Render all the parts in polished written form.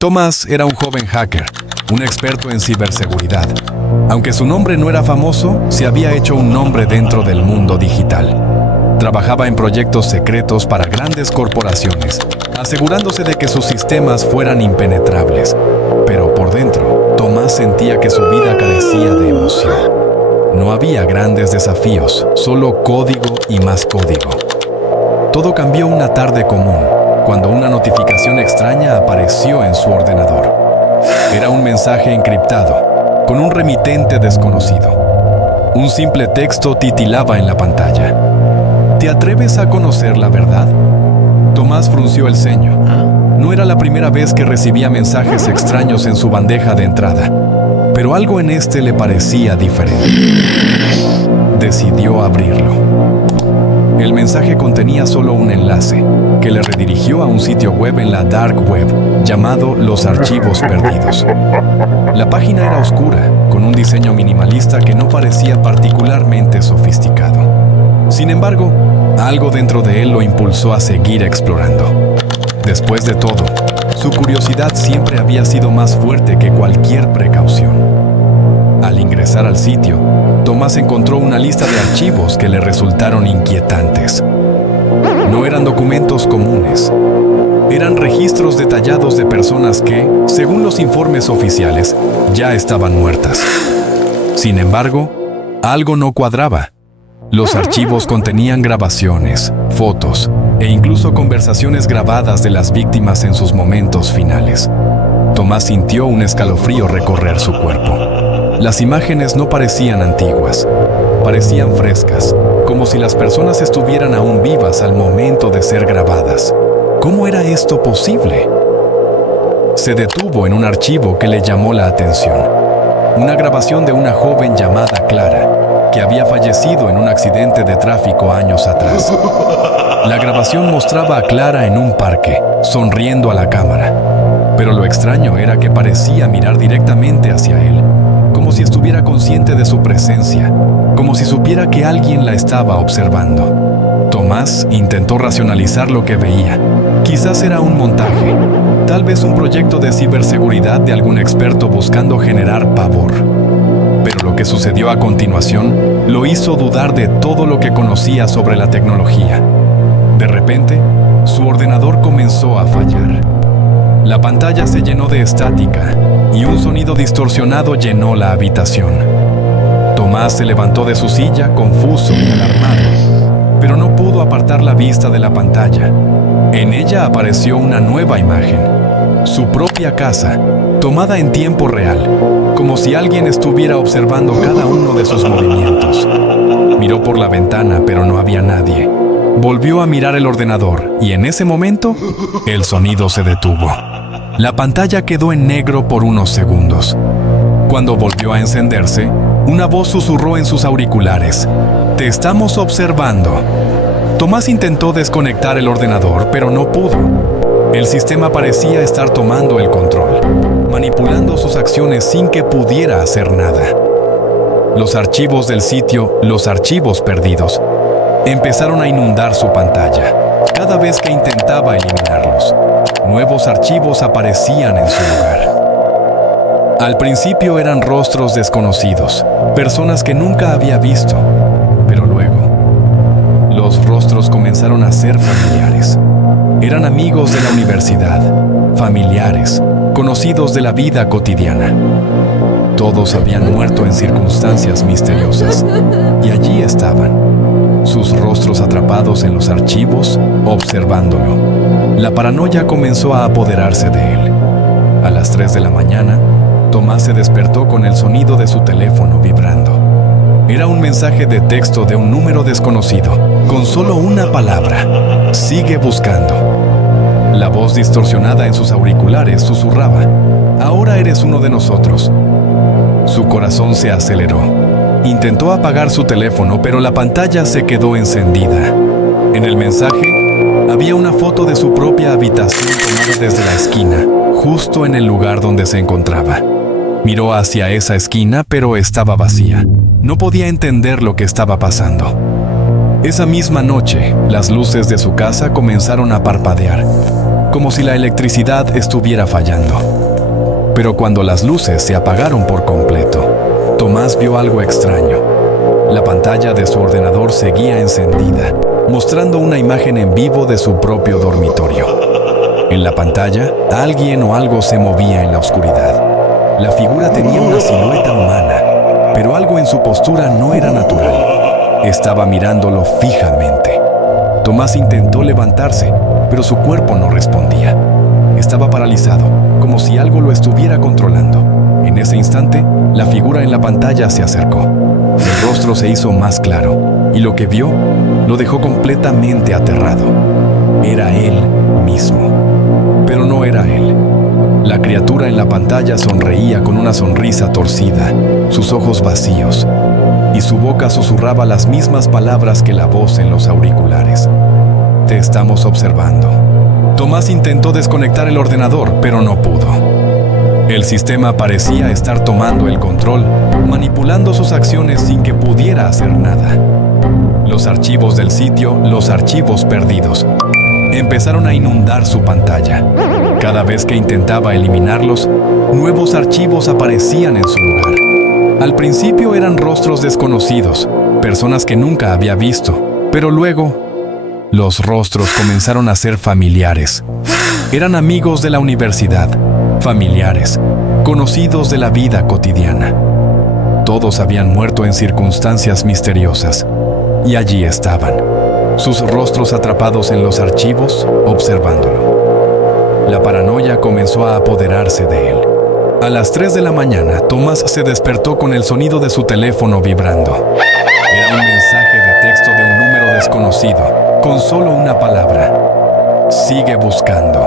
Tomás era un joven hacker, un experto en ciberseguridad. Aunque su nombre no era famoso, se había hecho un nombre dentro del mundo digital. Trabajaba en proyectos secretos para grandes corporaciones, asegurándose de que sus sistemas fueran impenetrables. Pero por dentro, Tomás sentía que su vida carecía de emoción. No había grandes desafíos, solo código y más código. Todo cambió una tarde común, cuando una notificación extraña apareció en su ordenador. Era un mensaje encriptado, con un remitente desconocido. Un simple texto titilaba en la pantalla. ¿Te atreves a conocer la verdad? Tomás frunció el ceño. No era la primera vez que recibía mensajes extraños en su bandeja de entrada, pero algo en este le parecía diferente. Decidió abrirlo. El mensaje contenía solo un enlace, que le redirigió a un sitio web en la dark web, llamado Los Archivos Perdidos. La página era oscura, con un diseño minimalista que no parecía particularmente sofisticado. Sin embargo, algo dentro de él lo impulsó a seguir explorando. Después de todo, su curiosidad siempre había sido más fuerte que cualquier precaución. Al ingresar al sitio, Tomás encontró una lista de archivos que le resultaron inquietantes. No eran documentos comunes. Eran registros detallados de personas que, según los informes oficiales, ya estaban muertas. Sin embargo, algo no cuadraba. Los archivos contenían grabaciones, fotos e incluso conversaciones grabadas de las víctimas en sus momentos finales. Tomás sintió un escalofrío recorrer su cuerpo. Las imágenes no parecían antiguas, parecían frescas, como si las personas estuvieran aún vivas al momento de ser grabadas. ¿Cómo era esto posible? Se detuvo en un archivo que le llamó la atención. Una grabación de una joven llamada Clara, que había fallecido en un accidente de tráfico años atrás. La grabación mostraba a Clara en un parque, sonriendo a la cámara. Pero lo extraño era que parecía mirar directamente hacia él, como si estuviera consciente de su presencia, como si supiera que alguien la estaba observando. Tomás intentó racionalizar lo que veía. Quizás era un montaje, tal vez un proyecto de ciberseguridad de algún experto buscando generar pavor. Pero lo que sucedió a continuación lo hizo dudar de todo lo que conocía sobre la tecnología. De repente, su ordenador comenzó a fallar. La pantalla se llenó de estática y un sonido distorsionado llenó la habitación. Tomás se levantó de su silla, confuso y alarmado, pero no pudo apartar la vista de la pantalla. En ella apareció una nueva imagen, su propia casa, tomada en tiempo real, como si alguien estuviera observando cada uno de sus movimientos. Miró por la ventana, pero no había nadie. Volvió a mirar el ordenador y en ese momento, el sonido se detuvo. La pantalla quedó en negro por unos segundos. Cuando volvió a encenderse, una voz susurró en sus auriculares: «Te estamos observando». Tomás intentó desconectar el ordenador, pero no pudo. El sistema parecía estar tomando el control, manipulando sus acciones sin que pudiera hacer nada. Los archivos del sitio Los Archivos Perdidos empezaron a inundar su pantalla. Cada vez que intentaba eliminarlos, nuevos archivos aparecían en su lugar. Al principio eran rostros desconocidos, personas que nunca había visto, pero luego, los rostros comenzaron a ser familiares. Eran amigos de la universidad, familiares, conocidos de la vida cotidiana. Todos habían muerto en circunstancias misteriosas, y allí estaban, sus rostros atrapados en los archivos, observándolo. La paranoia comenzó a apoderarse de él. A las 3 de la mañana, Tomás se despertó con el sonido de su teléfono vibrando. Era un mensaje de texto de un número desconocido, con solo una palabra: «Sigue buscando». La voz distorsionada en sus auriculares susurraba: «Ahora eres uno de nosotros». Su corazón se aceleró. Intentó apagar su teléfono, pero la pantalla se quedó encendida. En el mensaje había una foto de su propia habitación tomada desde la esquina, justo en el lugar donde se encontraba. Miró hacia esa esquina, pero estaba vacía. No podía entender lo que estaba pasando. Esa misma noche, las luces de su casa comenzaron a parpadear, como si la electricidad estuviera fallando. Pero cuando las luces se apagaron por completo, Tomás vio algo extraño. La pantalla de su ordenador seguía encendida, mostrando una imagen en vivo de su propio dormitorio. En la pantalla, alguien o algo se movía en la oscuridad. La figura tenía una silueta humana, pero algo en su postura no era natural. Estaba mirándolo fijamente. Tomás intentó levantarse, pero su cuerpo no respondía. Estaba paralizado, como si algo lo estuviera controlando. En ese instante, la figura en la pantalla se acercó. El rostro se hizo más claro, y lo que vio lo dejó completamente aterrado. Era él mismo. Pero no era él. La criatura en la pantalla sonreía con una sonrisa torcida, sus ojos vacíos, y su boca susurraba las mismas palabras que la voz en los auriculares. Te estamos observando. Tomás intentó desconectar el ordenador, pero no pudo. El sistema parecía estar tomando el control, manipulando sus acciones sin que pudiera hacer nada. Los archivos del sitio, los archivos perdidos, empezaron a inundar su pantalla. Cada vez que intentaba eliminarlos, nuevos archivos aparecían en su lugar. Al principio eran rostros desconocidos, personas que nunca había visto, pero luego los rostros comenzaron a ser familiares. Eran amigos de la universidad, familiares, conocidos de la vida cotidiana. Todos habían muerto en circunstancias misteriosas, y allí estaban, sus rostros atrapados en los archivos, observándolo. La paranoia comenzó a apoderarse de él. A las 3 de la mañana, Tomás se despertó con el sonido de su teléfono vibrando. Era un mensaje de texto de un número desconocido, con solo una palabra: sigue buscando.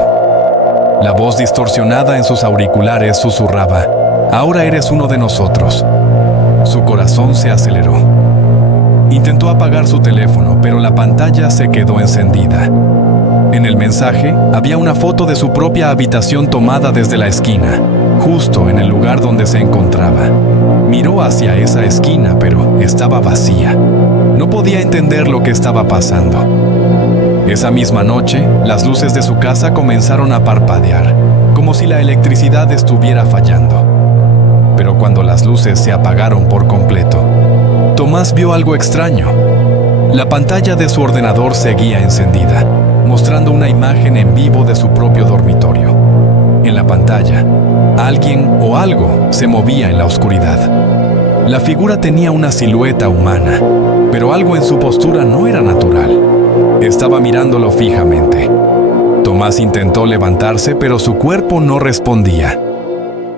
La voz distorsionada en sus auriculares susurraba: ahora eres uno de nosotros. Su corazón se aceleró. Intentó apagar su teléfono, pero la pantalla se quedó encendida. En el mensaje había una foto de su propia habitación tomada desde la esquina, justo en el lugar donde se encontraba. Miró hacia esa esquina, pero estaba vacía. No podía entender lo que estaba pasando. Esa misma noche, las luces de su casa comenzaron a parpadear, como si la electricidad estuviera fallando. Pero cuando las luces se apagaron por completo, Tomás vio algo extraño. La pantalla de su ordenador seguía encendida, mostrando una imagen en vivo de su propio dormitorio. En la pantalla, alguien o algo se movía en la oscuridad. La figura tenía una silueta humana, pero algo en su postura no era natural. Estaba mirándolo fijamente. Tomás intentó levantarse, pero su cuerpo no respondía.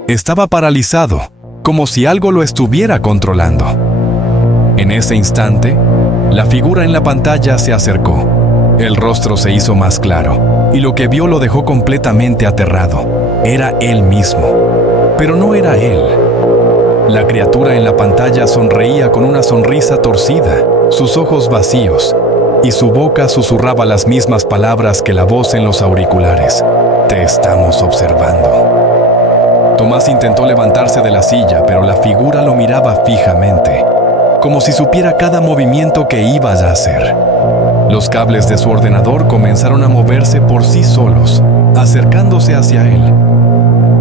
Estaba paralizado, como si algo lo estuviera controlando. En ese instante, la figura en la pantalla se acercó. El rostro se hizo más claro, y lo que vio lo dejó completamente aterrado. Era él mismo, pero no era él. La criatura en la pantalla sonreía con una sonrisa torcida, sus ojos vacíos, y su boca susurraba las mismas palabras que la voz en los auriculares: te estamos observando. Tomás intentó levantarse de la silla, pero la figura lo miraba fijamente, como si supiera cada movimiento que iba a hacer. Los cables de su ordenador comenzaron a moverse por sí solos, acercándose hacia él.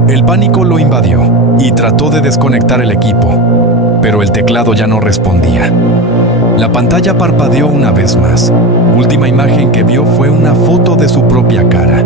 El pánico lo invadió y trató de desconectar el equipo, pero el teclado ya no respondía. La pantalla parpadeó una vez más. Última imagen que vio fue una foto de su propia cara.